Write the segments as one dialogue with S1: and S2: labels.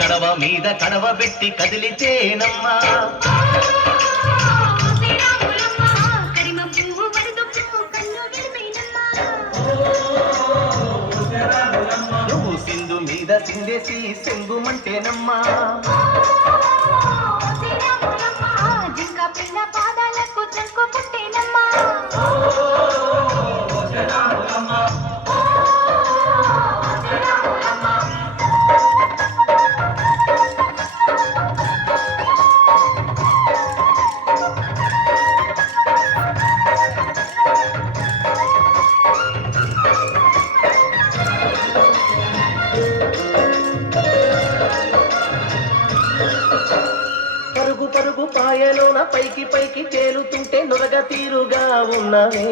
S1: కడవ మీద కడవ పెట్టి కదిలితేనమ్మా. నువ్వు సింధు మీద సింధేసి సెంగుమంటేనమ్మా పరుగు పరుగు పాయలోన పైకి పైకి తేలుతుంటే నొరగ తీరుగా ఉన్నవే.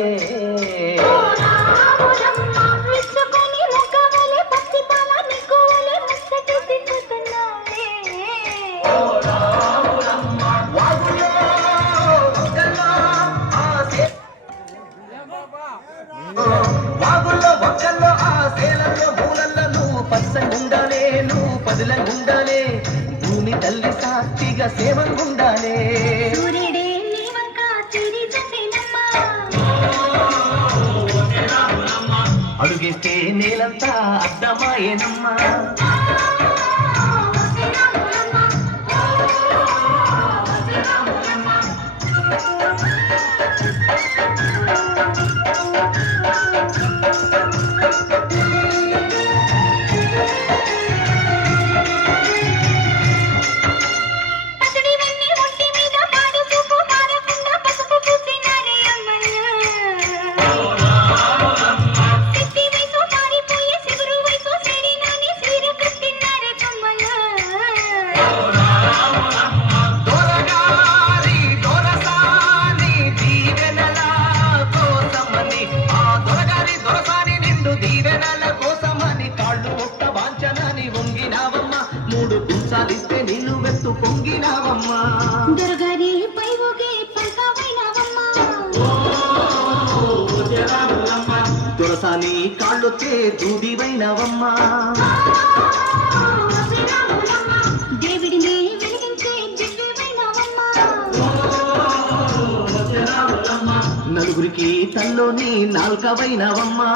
S1: తల్లి సాక్షిగా
S2: తిరి చూసేనమ్మ
S1: అడుగేస్తే నేలంతా అద్దమాయేనమ్మా కుంచాలిస్తే నీళ్ళు వెత్తు పొంగినావమ్మా
S2: దొరగారి పై ఊగే పల్కావైనావమ్మ.
S1: దొరసాని కాళ్ళొచ్చే దూదివైనవమ్మా.
S2: దేవుడిని వెలిగించే దివ్యమైనవమ్మ.
S1: నలుగురికి తల్లోని నాల్కవైనవమ్మా.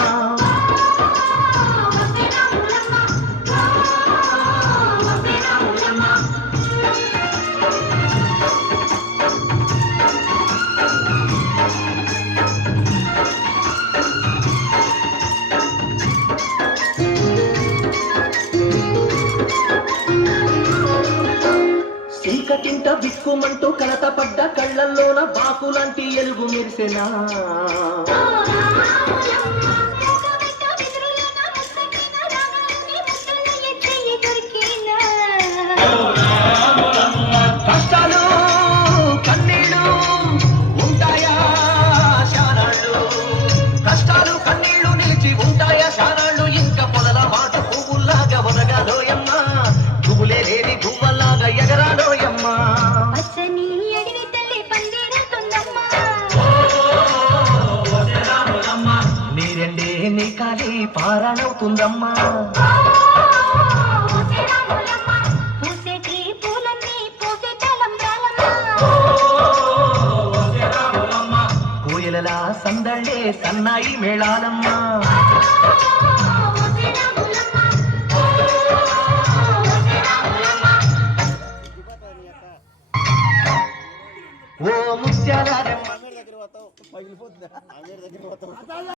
S1: చీకటింట కలతపడ్డ పడ్డ కళ్ళల్లోన బాకులాంటి ఎలుగు మెరిసెనా? నీ కాలి పారాణవుతుందమ్మా కోయలలా సందళ్ళే సన్నాయి మేళాలమ్మా. ఓ ముత్యాల
S3: దగ్గర పోతావు. పగిలిపోతుందా దగ్గర పోతావు.